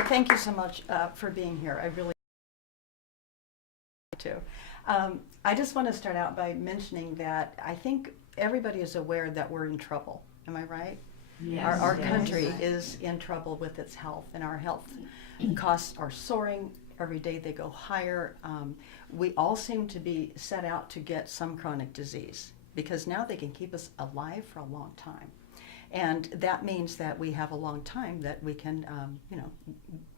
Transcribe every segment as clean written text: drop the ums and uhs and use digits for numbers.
And thank you so much for being here. I really do. I just want to start out by mentioning that I think everybody is aware that we're in trouble. Am I right? Yes. Our Yes. country is in trouble with its health, and our health costs are soaring. Every day they go higher. We all seem to be set out to get some chronic disease because now they can keep us alive for a long time. And that means that we have a long time that we can,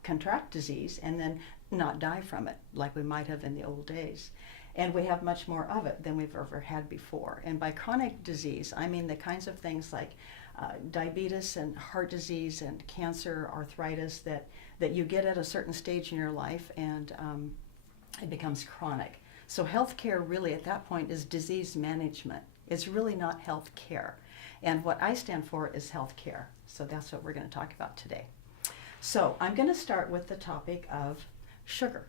contract disease and then not die from it like we might have in the old days. And we have much more of it than we've ever had before. And by chronic disease, I mean the kinds of things like diabetes and heart disease and cancer, arthritis that you get at a certain stage in your life, and it becomes chronic. So healthcare really at that point is disease management. It's really not health care. And what I stand for is health care. So that's what we're going to talk about today. So I'm going to start with the topic of sugar,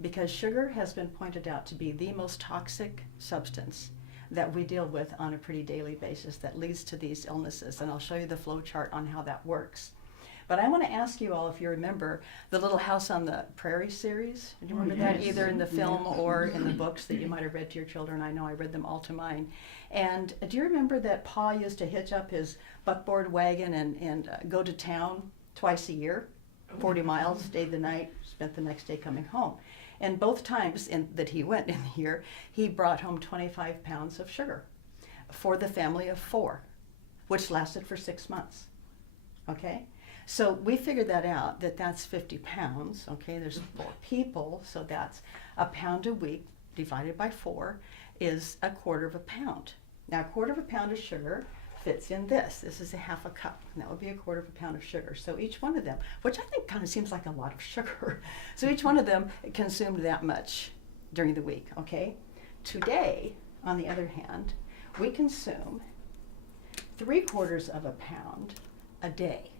because sugar has been pointed out to be the most toxic substance that we deal with on a pretty daily basis that leads to these illnesses. And I'll show you the flow chart on how that works. But I want to ask you all if you remember the Little House on the Prairie series. Do you remember that, either in the film or in the books that you might have read to your children? I know I read them all to mine. And do you remember that Pa used to hitch up his buckboard wagon and go to town twice a year, 40 miles, stayed the night, spent the next day coming home? And both times that he went in the year, he brought home 25 pounds of sugar for the family of 4, which lasted for 6 months. Okay? So we figured that out, that's 50 pounds. Okay, there's 4 people, so that's a pound a week divided by 4 is a quarter of a pound. Now, a quarter of a pound of sugar fits in this. This is a half a cup, and that would be a quarter of a pound of sugar. So each one of them, which I think kind of seems like a lot of sugar, so each one of them consumed that much during the week, okay? Today, on the other hand, we consume 3/4 of a pound a day.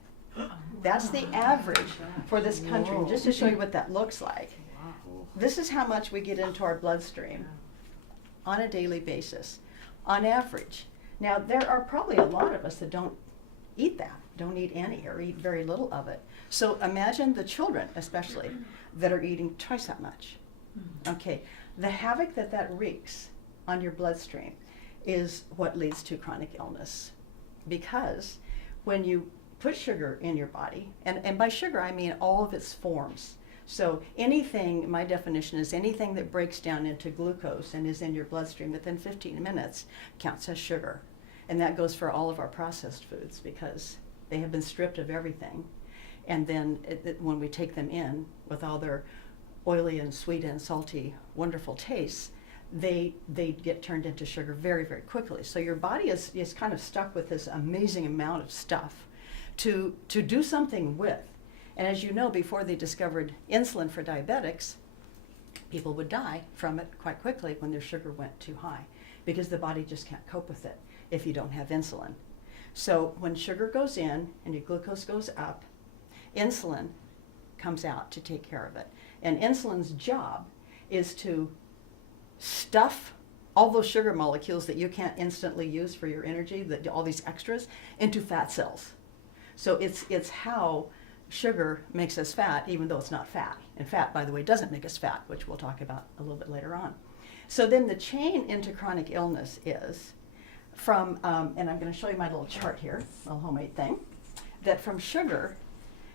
That's the average for this country. And just to show you what that looks like, this is how much we get into our bloodstream on a daily basis, on average. Now, there are probably a lot of us that don't eat that, don't eat any or eat very little of it. So imagine the children, especially, that are eating twice that much. Okay, the havoc that wreaks on your bloodstream is what leads to chronic illness. Because when you put sugar in your body, and by sugar I mean all of its forms. So anything, my definition is anything that breaks down into glucose and is in your bloodstream within 15 minutes counts as sugar. And that goes for all of our processed foods because they have been stripped of everything. And then when we take them in with all their oily and sweet and salty, wonderful tastes, they get turned into sugar very, very quickly. So your body is kind of stuck with this amazing amount of stuff to do something with. And as you know, before they discovered insulin for diabetics, people would die from it quite quickly when their sugar went too high because the body just can't cope with it if you don't have insulin. So when sugar goes in and your glucose goes up, insulin comes out to take care of it. And insulin's job is to stuff all those sugar molecules that you can't instantly use for your energy, all these extras, into fat cells. So it's how sugar makes us fat, even though it's not fat. And fat, by the way, doesn't make us fat, which we'll talk about a little bit later on. So then the chain into chronic illness is from, and I'm going to show you my little chart here, a little homemade thing, that from sugar,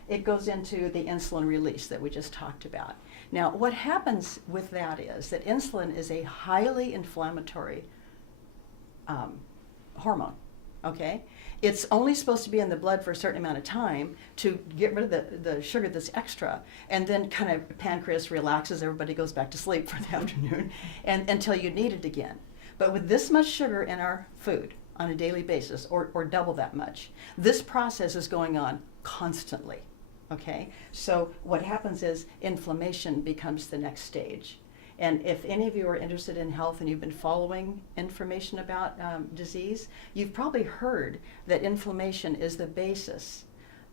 it goes into the insulin release that we just talked about. Now, what happens with that is that insulin is a highly inflammatory hormone, okay? It's only supposed to be in the blood for a certain amount of time to get rid of the sugar that's extra, and then kind of pancreas relaxes, everybody goes back to sleep for the afternoon, and until you need it again. But with this much sugar in our food on a daily basis, or double that much, this process is going on constantly, okay? So what happens is inflammation becomes the next stage. And if any of you are interested in health and you've been following information about disease, you've probably heard that inflammation is the basis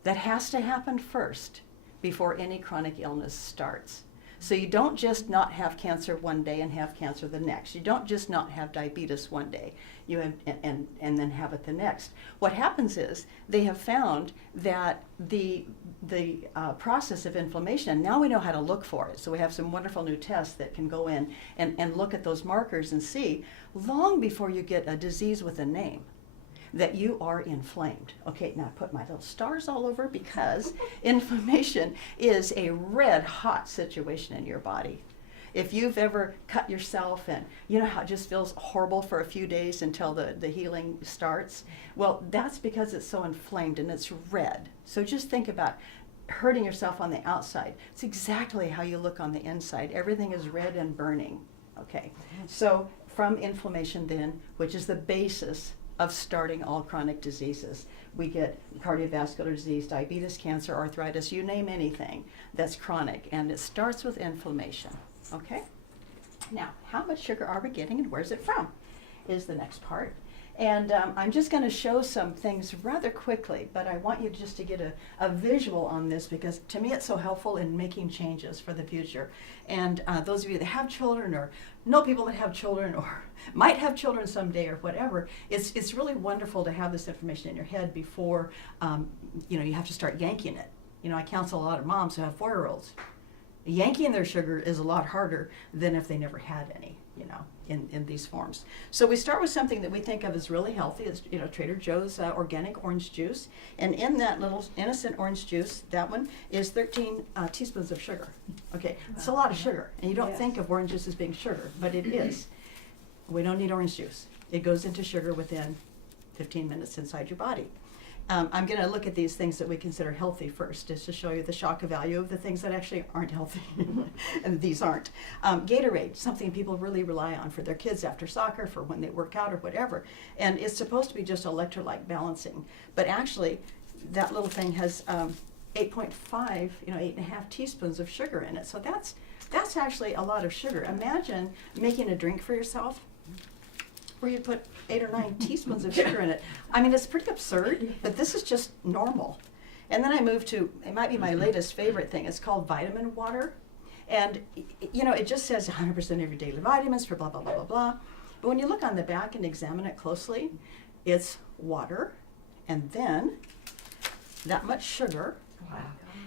that has to happen first before any chronic illness starts. So you don't just not have cancer one day and have cancer the next. You don't just not have diabetes one day you have, and then have it the next. What happens is they have found that the process of inflammation, and now we know how to look for it. So we have some wonderful new tests that can go in and look at those markers and see long before you get a disease with a name that you are inflamed. Okay, now I put my little stars all over because inflammation is a red hot situation in your body. If you've ever cut yourself and you know how it just feels horrible for a few days until the healing starts, well, that's because it's so inflamed and it's red. So just think about hurting yourself on the outside. It's exactly how you look on the inside. Everything is red and burning. Okay, so from inflammation then, which is the basis of starting all chronic diseases. We get cardiovascular disease, diabetes, cancer, arthritis, you name anything that's chronic, and it starts with inflammation, okay? Now, how much sugar are we getting and where's it from is the next part. And I'm just going to show some things rather quickly, but I want you just to get a visual on this because to me it's so helpful in making changes for the future. And those of you that have children or know people that have children or might have children someday or whatever, it's really wonderful to have this information in your head before you have to start yanking it. You know, I counsel a lot of moms who have 4-year-olds. Yanking their sugar is a lot harder than if they never had any, in these forms. So we start with something that we think of as really healthy. It's, Trader Joe's organic orange juice. And in that little innocent orange juice, that one is 13 teaspoons of sugar. Okay, it's a lot of sugar. And you don't think of orange juice as being sugar, but it is. We don't need orange juice. It goes into sugar within 15 minutes inside your body. I'm going to look at these things that we consider healthy first, just to show you the shock of value of the things that actually aren't healthy, and these aren't. Gatorade, something people really rely on for their kids after soccer, for when they work out or whatever, and it's supposed to be just electrolyte balancing, but actually that little thing has 8.5, 8.5 teaspoons of sugar in it, so that's actually a lot of sugar. Imagine making a drink for yourself where you put 8 or 9 teaspoons of sugar in it. I mean, it's pretty absurd, but this is just normal. And then I moved to, it might be my latest favorite thing, it's called vitamin water. And, it just says 100% of your daily vitamins for blah, blah, blah, blah, blah. But when you look on the back and examine it closely, it's water, and then that much sugar,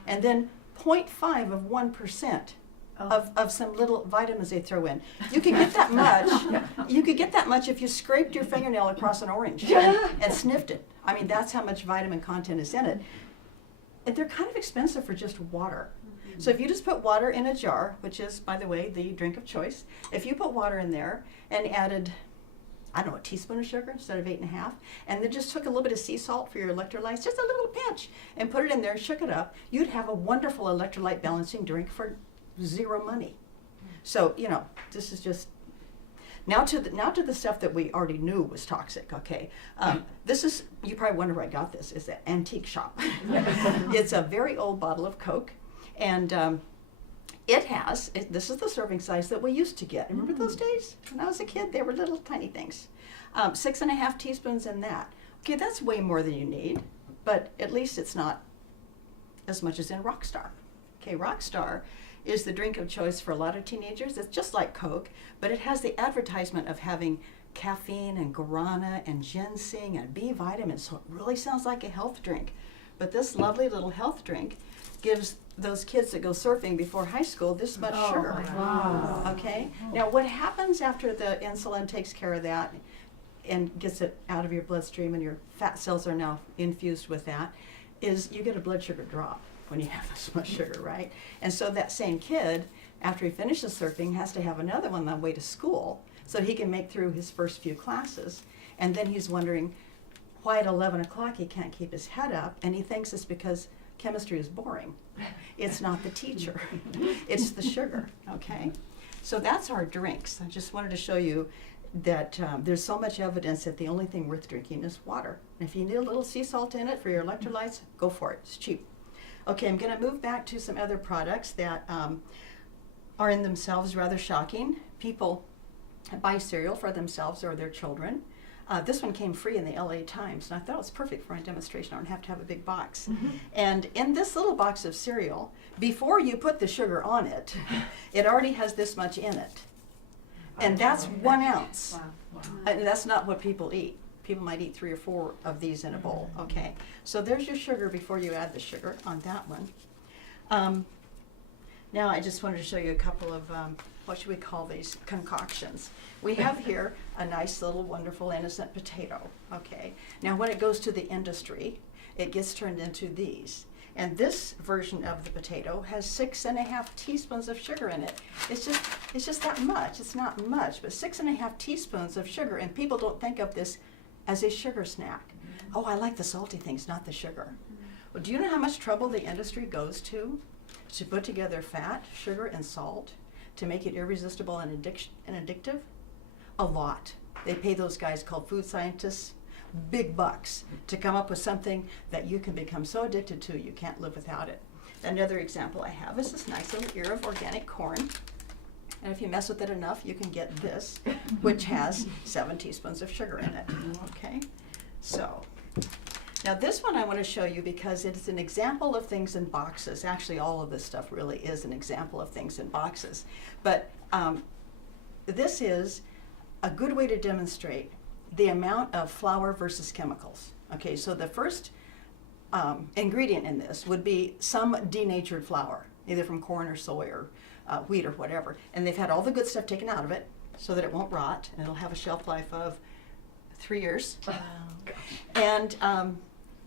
and then 0.5 of 1%. Of some little vitamins they throw in. You could get that much. You could get that much if you scraped your fingernail across an orange and sniffed it. I mean, that's how much vitamin content is in it. And they're kind of expensive for just water. So if you just put water in a jar, which is, by the way, the drink of choice, if you put water in there and added, I don't know, a teaspoon of sugar instead of 8.5, and then just took a little bit of sea salt for your electrolytes, just a little pinch, and put it in there, shook it up, you'd have a wonderful electrolyte balancing drink for zero money. So, this is just now to the stuff that we already knew was toxic. Okay, this is, you probably wonder where I got this. It's an antique shop. It's a very old bottle of Coke, and this is the serving size that we used to get. Remember those days when I was a kid? They were little tiny things. 6.5 teaspoons in that. Okay, that's way more than you need, but at least it's not as much as in Rockstar. Okay, Rockstar is the drink of choice for a lot of teenagers. It's just like Coke, but it has the advertisement of having caffeine and guarana and ginseng and B vitamins, so it really sounds like a health drink. But this lovely little health drink gives those kids that go surfing before high school this much sugar. Wow. Okay? Now what happens after the insulin takes care of that and gets it out of your bloodstream and your fat cells are now infused with that is you get a blood sugar drop when you have this much sugar, right? And so that same kid, after he finishes surfing, has to have another one on the way to school so he can make through his first few classes. And then he's wondering why at 11 o'clock he can't keep his head up, and he thinks it's because chemistry is boring. It's not the teacher, it's the sugar, okay? So that's our drinks. I just wanted to show you that there's so much evidence that the only thing worth drinking is water. And if you need a little sea salt in it for your electrolytes, go for it, it's cheap. Okay, I'm going to move back to some other products that are in themselves rather shocking. People buy cereal for themselves or their children. This one came free in the LA Times, and I thought it was perfect for my demonstration. I don't have to have a big box. And in this little box of cereal, before you put the sugar on it, it already has this much in it. And that's 1 ounce. Wow. And that's not what people eat. People might eat 3 or 4 of these in a bowl, okay? So there's your sugar before you add the sugar on that one. Now I just wanted to show you a couple of, what should we call these, concoctions. We have here a nice little wonderful innocent potato, okay? Now when it goes to the industry, it gets turned into these. And this version of the potato has 6.5 teaspoons of sugar in it. It's just that much. It's not much, but 6.5 teaspoons of sugar, and people don't think of this as a sugar snack. Oh, I like the salty things, not the sugar. Well, do you know how much trouble the industry goes to put together fat, sugar, and salt to make it irresistible and addictive? A lot. They pay those guys called food scientists big bucks to come up with something that you can become so addicted to you can't live without it. Another example I have is this nice little ear of organic corn. And if you mess with it enough, you can get this, which has 7 teaspoons of sugar in it. Okay? So, now this one I want to show you because it's an example of things in boxes. Actually, all of this stuff really is an example of things in boxes. But this is a good way to demonstrate the amount of flour versus chemicals. Okay, so the first ingredient in this would be some denatured flour, either from corn or soy or wheat or whatever. And they've had all the good stuff taken out of it so that it won't rot, and it'll have a shelf life of 3 years. And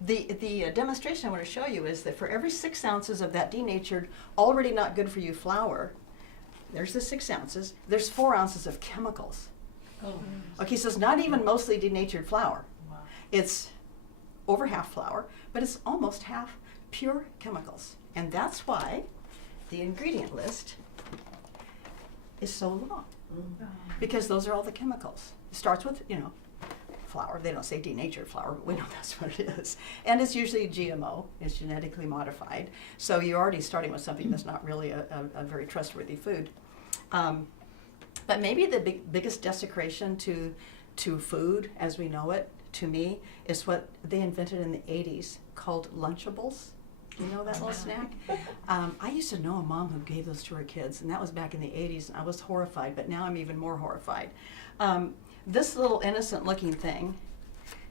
the demonstration I want to show you is that for every 6 ounces of that denatured, already not good for you flour, there's the 6 ounces, there's 4 ounces of chemicals. Okay, so it's not even mostly denatured flour. Wow. It's over half flour, but it's almost half pure chemicals. And that's why the ingredient list is so long, because those are all the chemicals. It starts with, flour. They don't say denatured flour, but we know that's what it is. And it's usually GMO, it's genetically modified. So you're already starting with something that's not really a very trustworthy food. But maybe the biggest desecration to food as we know it, to me, is what they invented in the 80s called Lunchables. You know that little snack? I used to know a mom who gave those to her kids, and that was back in the 80s, and I was horrified, but now I'm even more horrified. This little innocent looking thing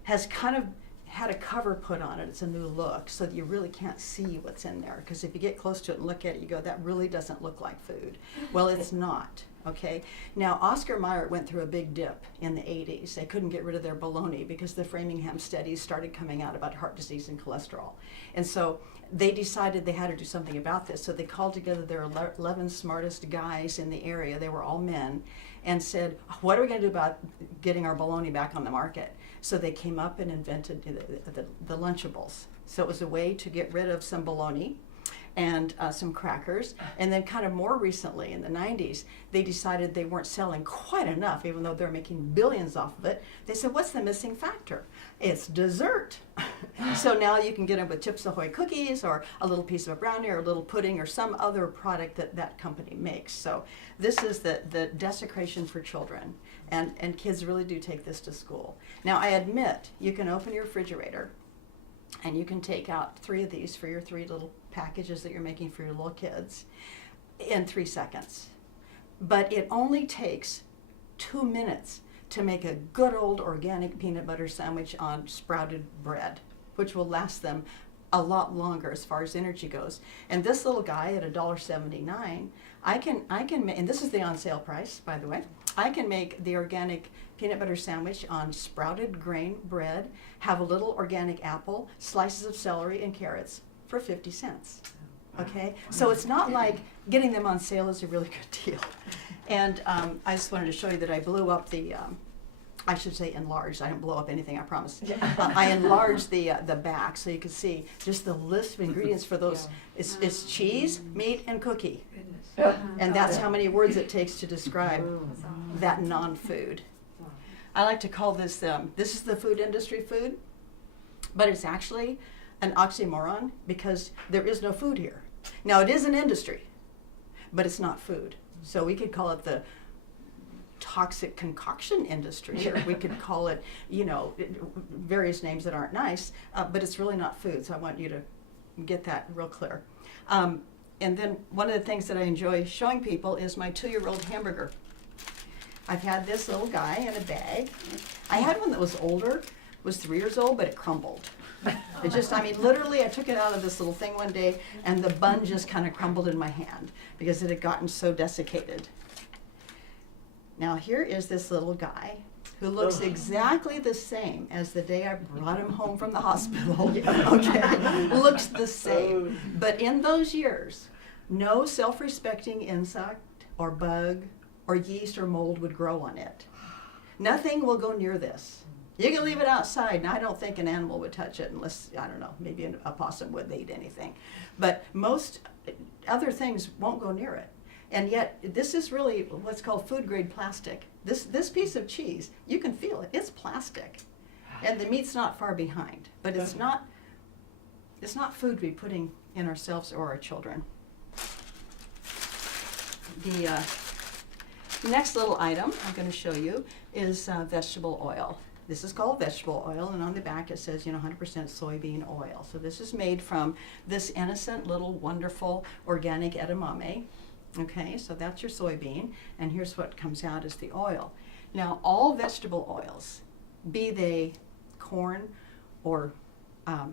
has kind of had a cover put on it. It's a new look, so that you really can't see what's in there, because if you get close to it and look at it, you go, that really doesn't look like food. Well, it's not. Okay, now Oscar Mayer went through a big dip in the 80s. They couldn't get rid of their bologna because the Framingham studies started coming out about heart disease and cholesterol. And so they decided they had to do something about this. So they called together their 11 smartest guys in the area, they were all men, and said, what are we going to do about getting our bologna back on the market? So they came up and invented the Lunchables. So it was a way to get rid of some bologna and some crackers. And then kind of more recently, in the 90s, they decided they weren't selling quite enough, even though they're making billions off of it. They said, what's the missing factor? It's dessert. So now you can get them with Chips Ahoy cookies, or a little piece of a brownie, or a little pudding, or some other product that company makes. So this is the desecration for children. And kids really do take this to school. Now I admit, you can open your refrigerator and you can take out 3 of these for your 3 little packages that you're making for your little kids in 3 seconds. But it only takes 2 minutes to make a good old organic peanut butter sandwich on sprouted bread, which will last them a lot longer as far as energy goes. And this little guy at $1.79, I can make, and this is the on sale price, by the way, I can make the organic peanut butter sandwich on sprouted grain bread, have a little organic apple, slices of celery, and carrots for 50 cents. Okay? So it's not like getting them on sale is a really good deal. And I just wanted to show you that I blew up the, I should say enlarged. I didn't blow up anything, I promise. I enlarged the back so you can see just the list of ingredients for those. It's cheese, meat, and cookie. And that's how many words it takes to describe that non-food. I like to call this, this is the food industry food, but it's actually an oxymoron because there is no food here. Now it is an industry, but it's not food. So we could call it the toxic concoction industry, or we could call it, various names that aren't nice, but it's really not food, so I want you to get that real clear. And then one of the things that I enjoy showing people is my 2-year-old hamburger. I've had this little guy in a bag. I had one that was older, was 3 years old, but it crumbled. It just, literally I took it out of this little thing one day and the bun just kind of crumbled in my hand because it had gotten so desiccated. Now here is this little guy who looks exactly the same as the day I brought him home from the hospital. Okay, looks the same. But in those years, no self-respecting insect or bug or yeast or mold would grow on it. Nothing will go near this. You can leave it outside, and I don't think an animal would touch it unless, I don't know, maybe a possum would eat anything. But most other things won't go near it. And yet, this is really what's called food-grade plastic. This piece of cheese, you can feel it. It's plastic. And the meat's not far behind. But it's not food to be putting in ourselves or our children. The next little item I'm going to show you is vegetable oil. This is called vegetable oil, and on the back it says, 100% soybean oil. So this is made from this innocent little wonderful organic edamame. Okay, so that's your soybean, and here's what comes out as the oil. Now, all vegetable oils, be they corn or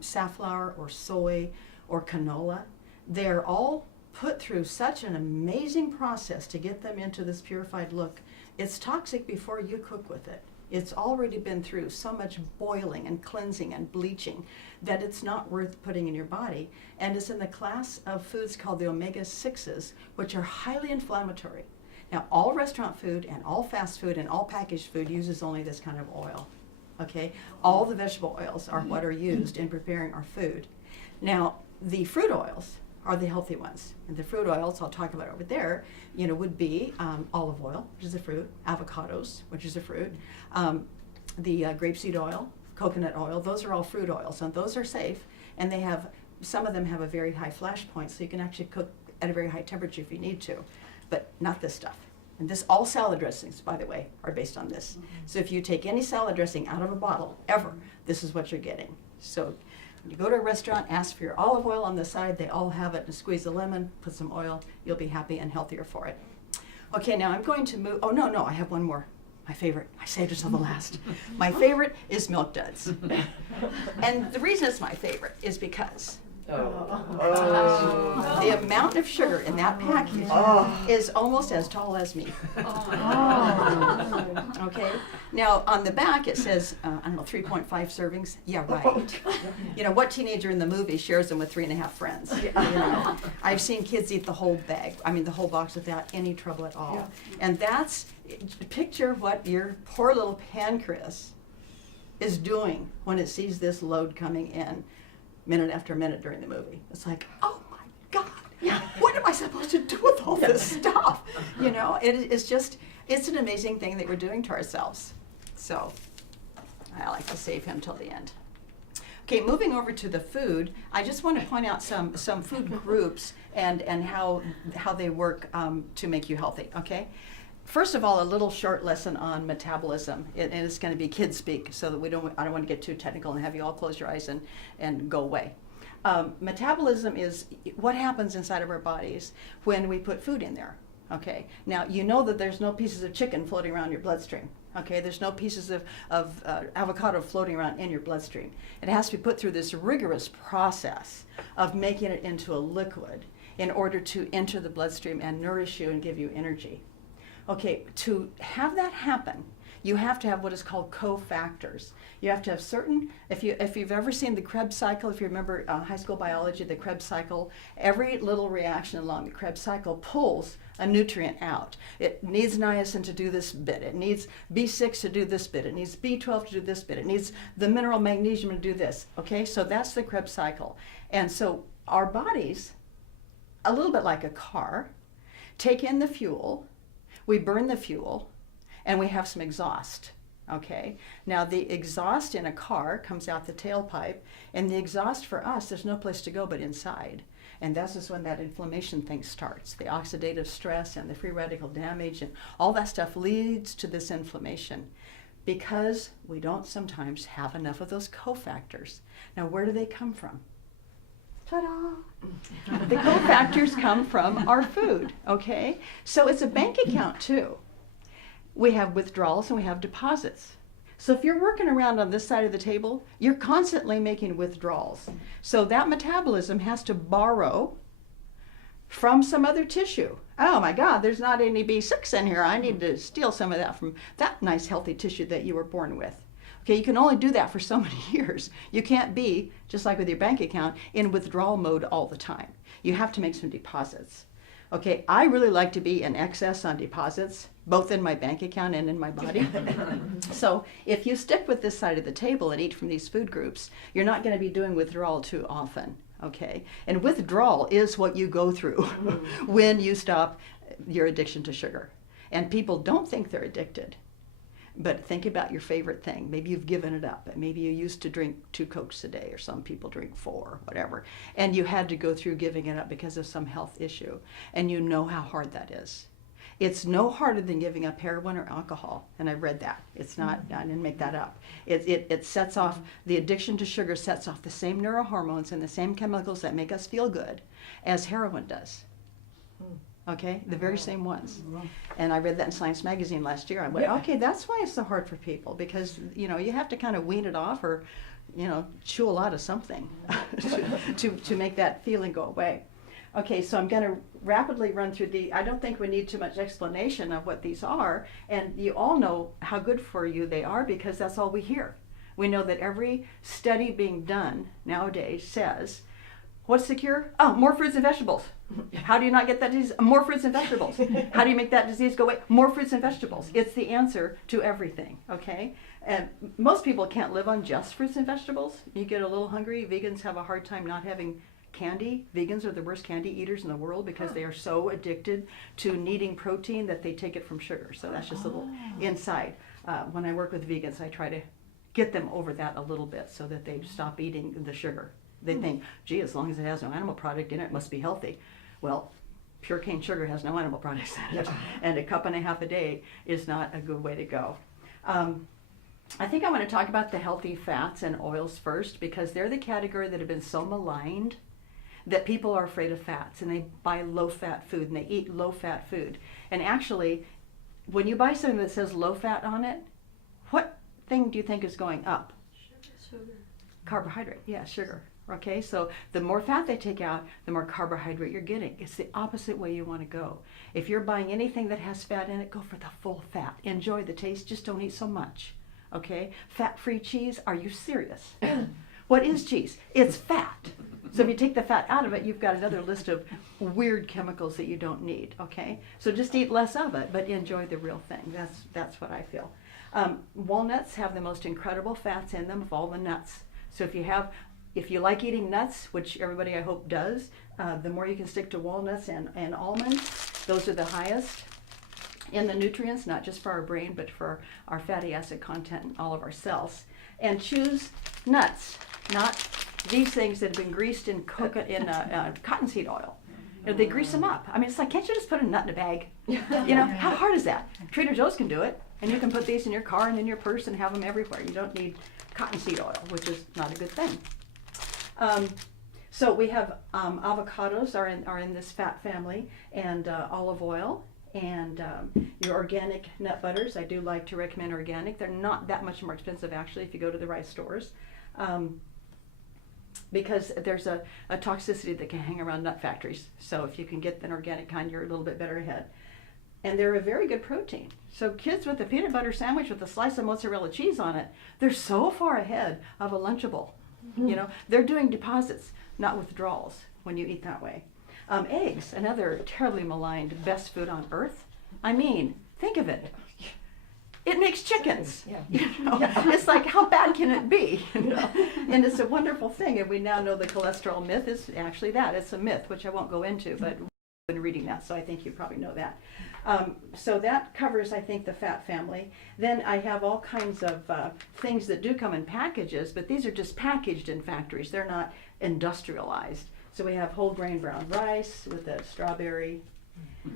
safflower or soy or canola, they're all put through such an amazing process to get them into this purified look. It's toxic before you cook with it. It's already been through so much boiling and cleansing and bleaching that it's not worth putting in your body. And it's in the class of foods called the omega-6s, which are highly inflammatory. Now, all restaurant food and all fast food and all packaged food uses only this kind of oil. Okay? All the vegetable oils are what are used in preparing our food. Now, the fruit oils are the healthy ones. And the fruit oils I'll talk about over there, would be olive oil, which is a fruit, avocados, which is a fruit, the grapeseed oil, coconut oil, those are all fruit oils, and those are safe, and some of them have a very high flash point, so you can actually cook at a very high temperature if you need to, but not this stuff. And all salad dressings, by the way, are based on this. So if you take any salad dressing out of a bottle, ever, this is what you're getting. So when you go to a restaurant, ask for your olive oil on the side. They all have it. And squeeze a lemon, put some oil. You'll be happy and healthier for it. Okay, now I'm going to move. Oh, no, I have one more. My favorite. I saved it till the last. My favorite is Milk Duds. And the reason it's my favorite is because the amount of sugar in that package is almost as tall as me. Okay? Now, on the back it says, 3.5 servings. Yeah, right. What teenager in the movie shares them with 3.5 friends? I've seen kids eat the whole bag, the whole box without any trouble at all. Yeah. And picture what your poor little pancreas is doing when it sees this load coming in minute after minute during the movie. It's like, oh my God, what am I supposed to do with all this stuff? It's an amazing thing that we're doing to ourselves. So I like to save him till the end. Okay, moving over to the food, I just want to point out some food groups and how they work to make you healthy, okay? First of all, a little short lesson on metabolism, and it's going to be kid speak, so that I don't want to get too technical and have you all close your eyes and go away. Metabolism is what happens inside of our bodies when we put food in there. Okay. Now you know that there's no pieces of chicken floating around your bloodstream. Okay. There's no pieces of avocado floating around in your bloodstream. It has to be put through this rigorous process of making it into a liquid in order to enter the bloodstream and nourish you and give you energy. Okay, to have that happen, you have to have what is called cofactors. You have to have certain, if you've ever seen the Krebs cycle, if you remember high school biology, the Krebs cycle, every little reaction along the Krebs cycle pulls a nutrient out. It needs niacin to do this bit. It needs B6 to do this bit. It needs B12 to do this bit. It needs the mineral magnesium to do this. Okay, so that's the Krebs cycle. And so our bodies, a little bit like a car, take in the fuel, we burn the fuel, and we have some exhaust, okay? Now the exhaust in a car comes out the tailpipe, and the exhaust for us, there's no place to go but inside. And this is when that inflammation thing starts. The oxidative stress and the free radical damage and all that stuff leads to this inflammation because we don't sometimes have enough of those cofactors. Now, where do they come from? Ta-da! The cofactors come from our food, okay? So it's a bank account too. We have withdrawals and we have deposits. So if you're working around on this side of the table, you're constantly making withdrawals. So that metabolism has to borrow from some other tissue. Oh my God, there's not any B6 in here. I need to steal some of that from that nice healthy tissue that you were born with. Okay, you can only do that for so many years. You can't be, just like with your bank account, in withdrawal mode all the time. You have to make some deposits. Okay, I really like to be in excess on deposits, both in my bank account and in my body. So if you stick with this side of the table and eat from these food groups, you're not going to be doing withdrawal too often. Okay, and withdrawal is what you go through when you stop your addiction to sugar. And people don't think they're addicted. But think about your favorite thing. Maybe you've given it up. Maybe you used to drink 2 Cokes a day, or some people drink 4, whatever. And you had to go through giving it up because of some health issue. And you know how hard that is. It's no harder than giving up heroin or alcohol. And I read that. It's not, I didn't make that up. It sets off, the addiction to sugar sets off the same neurohormones and the same chemicals that make us feel good as heroin does. Okay, the very same ones. And I read that in Science Magazine last year. I went, okay, that's why it's so hard for people, because, you know, you have to kind of wean it off or, you know, chew a lot of something to make that feeling go away. Okay, so I'm going to rapidly run through I don't think we need too much explanation of what these are, and you all know how good for you they are because that's all we hear. We know that every study being done nowadays says, what's the cure? Oh, more fruits and vegetables. How do you not get that disease? More fruits and vegetables. How do you make that disease go away? More fruits and vegetables. It's the answer to everything, okay? And most people can't live on just fruits and vegetables. You get a little hungry. Vegans have a hard time not having candy. Vegans are the worst candy eaters in the world because they are so addicted to needing protein that they take it from sugar. So that's just a little inside. When I work with vegans, I try to get them over that a little bit so that they stop eating the sugar. They think, gee, as long as it has no animal product in it, it must be healthy. Well, pure cane sugar has no animal products in it, and a 1.5 cups a day is not a good way to go. I think I want to talk about the healthy fats and oils first because they're the category that have been so maligned that people are afraid of fats, and they buy low-fat food, and they eat low-fat food. And actually, when you buy something that says low-fat on it, what thing do you think is going up? Sugar. Carbohydrate, yeah, sugar. Okay, so the more fat they take out, the more carbohydrate you're getting. It's the opposite way you want to go. If you're buying anything that has fat in it, go for the full fat. Enjoy the taste, just don't eat so much. Okay, fat-free cheese, are you serious? What is cheese? It's fat. So if you take the fat out of it, you've got another list of weird chemicals that you don't need, okay? So just eat less of it, but enjoy the real thing. That's what I feel. Walnuts have the most incredible fats in them of all the nuts. So if you like eating nuts, which everybody I hope does, the more you can stick to walnuts and almonds, those are the highest in the nutrients, not just for our brain, but for our fatty acid content in all of our cells. And choose nuts, not these things that have been greased in cottonseed oil. You know, they grease them up. I mean, it's like, can't you just put a nut in a bag? You know, how hard is that? Trader Joe's can do it, and you can put these in your car and in your purse and have them everywhere. You don't need cottonseed oil, which is not a good thing. So we have avocados are in this fat family, and olive oil, and your organic nut butters. I do like to recommend organic. They're not that much more expensive actually if you go to the right stores, because there's a toxicity that can hang around nut factories. So if you can get an organic kind, you're a little bit better ahead. And they're a very good protein. So kids with a peanut butter sandwich with a slice of mozzarella cheese on it, they're so far ahead of a Lunchable. You know, they're doing deposits, not withdrawals when you eat that way. Eggs, another terribly maligned best food on earth. I mean, think of it. It makes chickens. You know? It's like, how bad can it be? You know? And it's a wonderful thing. And we now know the cholesterol myth is actually that. It's a myth, which I won't go into, but I've been reading that, so I think you probably know that. So that covers, I think, the fat family. Then I have all kinds of things that do come in packages, but these are just packaged in factories. They're not industrialized. So we have whole grain brown rice with a strawberry,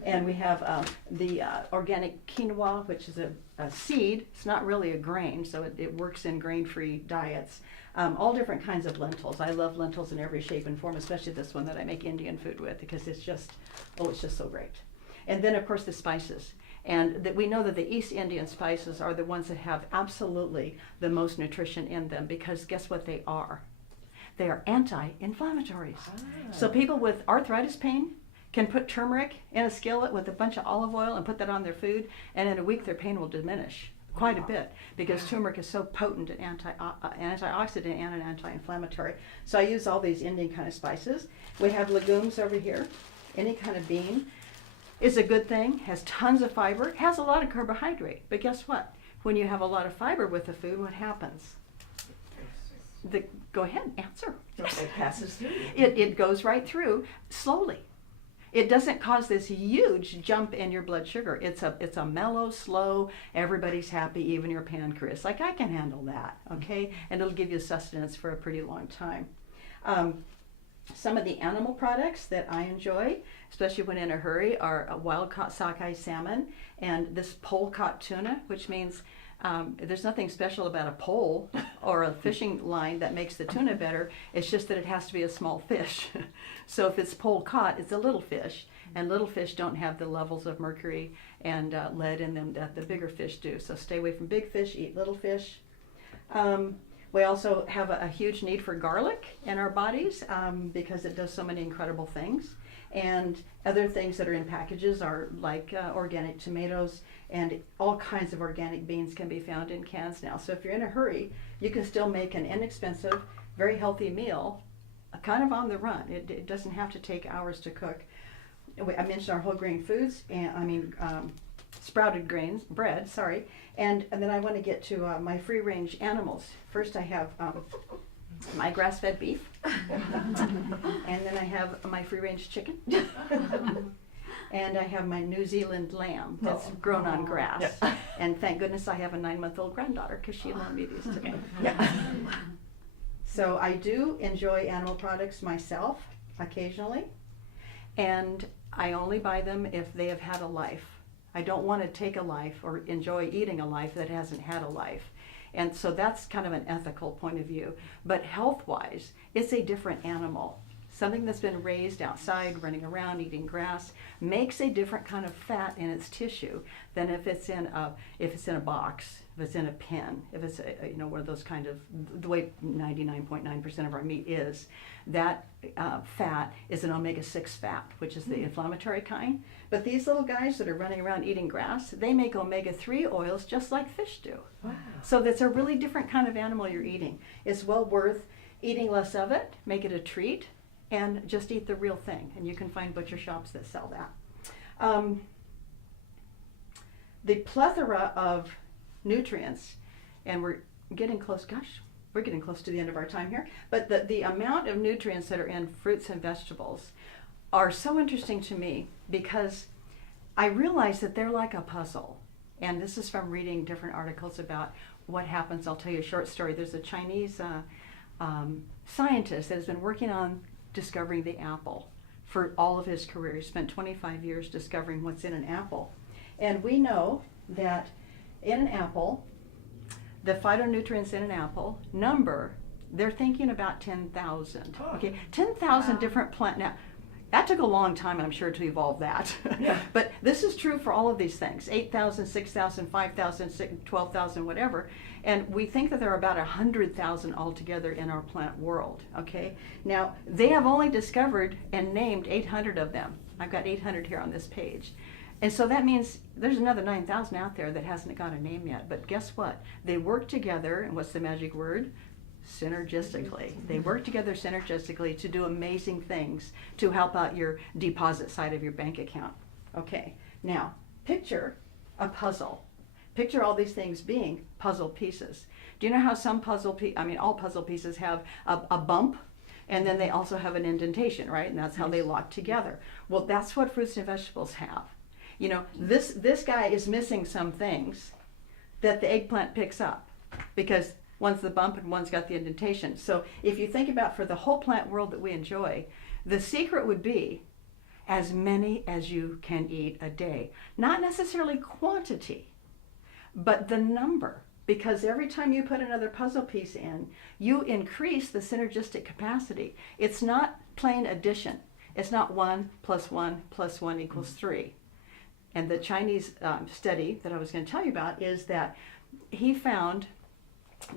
and we have the organic quinoa, which is a seed. It's not really a grain, so it works in grain-free diets. All different kinds of lentils. I love lentils in every shape and form, especially this one that I make Indian food with, because it's just so great. And then, of course, the spices. And that we know that the East Indian spices are the ones that have absolutely the most nutrition in them, because guess what they are? They are anti-inflammatories. So people with arthritis pain can put turmeric in a skillet with a bunch of olive oil and put that on their food, and in a week their pain will diminish quite a bit, because turmeric is so potent and antioxidant and an anti-inflammatory. So I use all these Indian kind of spices. We have legumes over here. Any kind of bean is a good thing, has tons of fiber, has a lot of carbohydrate. But guess what? When you have a lot of fiber with the food, what happens? Go ahead, answer. It passes through. It goes right through slowly. It doesn't cause this huge jump in your blood sugar. It's a mellow, slow, everybody's happy, even your pancreas. Like, I can handle that, okay? And it'll give you sustenance for a pretty long time. Some of the animal products that I enjoy, especially when in a hurry, are a wild-caught sockeye salmon and this pole-caught tuna, which means there's nothing special about a pole or a fishing line that makes the tuna better. It's just that it has to be a small fish. So if it's pole caught, it's a little fish, and little fish don't have the levels of mercury and lead in them that the bigger fish do. So stay away from big fish, eat little fish. We also have a huge need for garlic in our bodies because it does so many incredible things. And other things that are in packages are like organic tomatoes, and all kinds of organic beans can be found in cans now. So if you're in a hurry, you can still make an inexpensive, very healthy meal, kind of on the run. It doesn't have to take hours to cook. I mentioned our whole grain foods, and sprouted grains, bread, sorry. And then I want to get to my free range animals. First I have my grass-fed beef, and then I have my free-range chicken, and I have my New Zealand lamb that's grown on grass. Yeah. And thank goodness I have a 9-month-old granddaughter, because she loaned me these today. Yeah. So I do enjoy animal products myself occasionally, and I only buy them if they have had a life. I don't want to take a life or enjoy eating a life that hasn't had a life. And so that's kind of an ethical point of view. But health-wise, it's a different animal. Something that's been raised outside, running around, eating grass, makes a different kind of fat in its tissue than if it's in a box, if it's in a pen, if it's one of those kind of, the way 99.9% of our meat is. That fat is an omega-6 fat, which is the inflammatory kind. But these little guys that are running around eating grass, they make omega-3 oils just like fish do. Wow. So that's a really different kind of animal you're eating. It's well worth eating less of it, make it a treat, and just eat the real thing. And you can find butcher shops that sell that. The plethora of nutrients, and we're getting close, we're getting close to the end of our time here, but the amount of nutrients that are in fruits and vegetables are so interesting to me, because I realize that they're like a puzzle. And this is from reading different articles about what happens. I'll tell you a short story. There's a Chinese scientist that has been working on discovering the apple for all of his career. He spent 25 years discovering what's in an apple. And we know that in an apple, the phytonutrients in an apple they're thinking about 10,000. Okay, 10,000 different plant. Now, that took a long time, I'm sure, to evolve that. Yeah. But this is true for all of these things, 8,000, 6,000, 5,000, 12,000, whatever. And we think that there are about 100,000 altogether in our plant world, okay? Now, they have only discovered and named 800 of them. I've got 800 here on this page. And so that means there's another 9,000 out there that hasn't got a name yet. But guess what? They work together, and what's the magic word? Synergistically. They work together synergistically to do amazing things to help out your deposit side of your bank account. Okay, now picture a puzzle. Picture all these things being puzzle pieces. Do you know how some all puzzle pieces have a bump, and then they also have an indentation, right? And that's how they lock together. Well, that's what fruits and vegetables have. You know, this guy is missing some things that the eggplant picks up, because One's the bump and one's got the indentation. So if you think about for the whole plant world that we enjoy, the secret would be as many as you can eat a day. Not necessarily quantity, but the number. Because every time you put another puzzle piece in, you increase the synergistic capacity. It's not plain addition. It's not 1 + 1 + 1 = 3. And the Chinese study that I was going to tell you about is that he found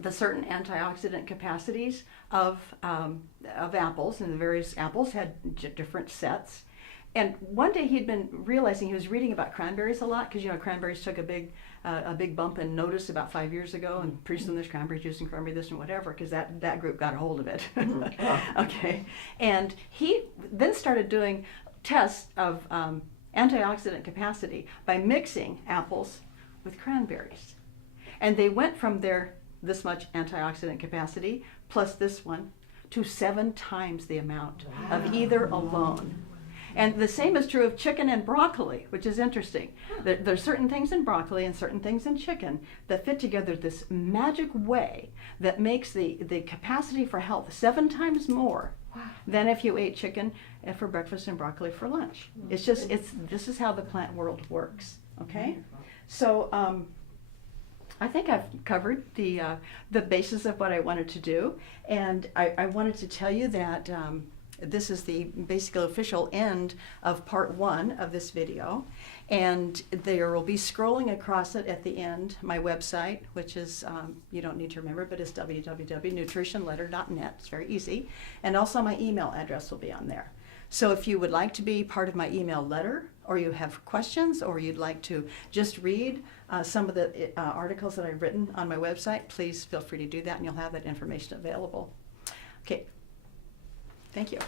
the certain antioxidant capacities of apples, and the various apples had different sets. And one day he'd been realizing, he was reading about cranberries a lot, because you know cranberries took a big bump in notice about 5 years ago, and pretty soon there's cranberry juice and cranberry this and whatever, because that group got a hold of it. Okay, and he then started doing tests of antioxidant capacity by mixing apples with cranberries, and they went from this much antioxidant capacity plus this one to 7 times the amount of either alone. And the same is true of chicken and broccoli, which is interesting. There's certain things in broccoli and certain things in chicken that fit together this magic way that makes the capacity for health 7 times more than if you ate chicken for breakfast and broccoli for lunch. This is how the plant world works, okay? So I think I've covered the basis of what I wanted to do, and I wanted to tell you that this is the basically official end of part 1 of this video, and there will be scrolling across it at the end my website, which is you don't need to remember, but it's www.nutritionletter.net. It's very easy, and also my email address will be on there. So if you would like to be part of my email letter, or you have questions, or you'd like to just read some of the articles that I've written on my website, please feel free to do that, and you'll have that information available. Okay. Thank you.